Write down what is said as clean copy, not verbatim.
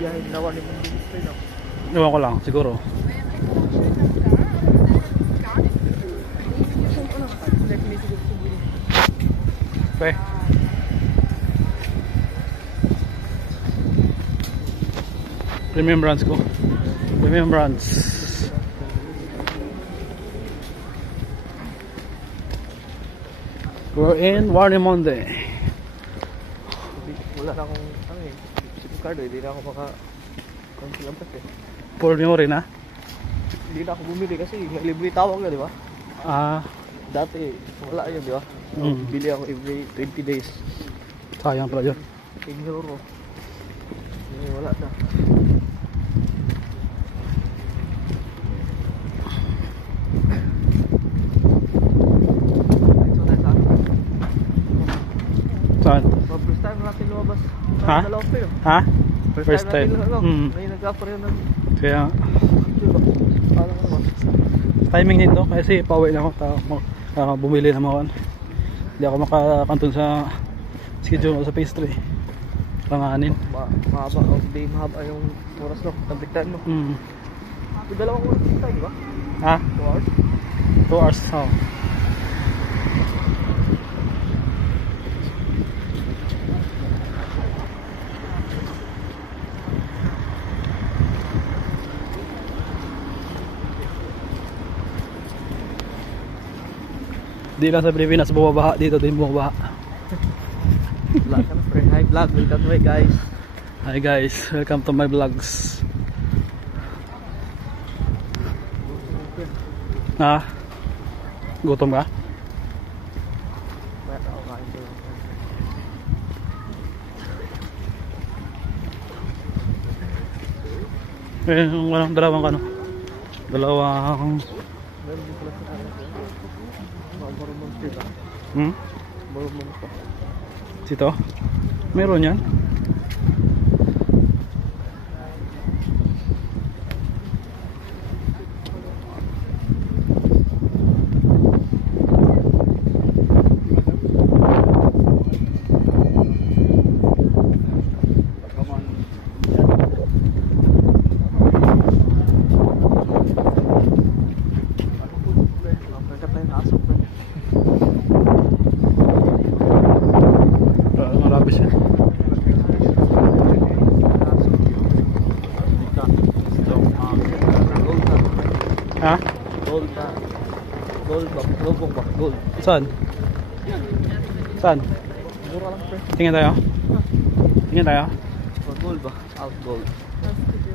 biyahe na wali mong bilis no? Ewan ko lang, siguro. Okay. Remembrance ko. Remembrance. We're in Warnemonde. Wala na akong ano eh, SIM card eh, hindi na ako maka-cancel eh. For memory na? Hindi na ako bumili kasi may libre tawag na, di ba? Ah. Dati, wala yun, di ba? Bili ako every 20 days. Sayang pala yun. 10 euro. Wala na. Saan? First time natin lumabas. Ha? Ha? First time. May nag-offer yun ng... Kaya Paano ko naman? timing nito kasi pauwi na ako, bumili na ako. Hindi ako makakanton sa schedule ko sa phase 3. Panganin. Mahaba of day, mahaba yung oras no, tabliktan mo. Dalawang oras tayo, di ba? Ha? 2 hours? 2 hours, oh. Di lang sa Pilipinas bumabaha, dito din bumabaha. Vlog ka na friend, hi vlog, welcome to my guys. Hi guys, welcome to my vlogs. Ha? Gutom ka? Mayat ako kain ko lang. Walang dalawang ano? Dalawang... Meron din pala sa kain ko. Mga marumong dito. Marumong pa. Dito? Meron yan? Marami siya. Ha? Gold na. Gold ba? Lubong ba? Gold. Saan? Saan? Mura lang friend. Tingin tayo? Tingin tayo? Gold ba? Out gold.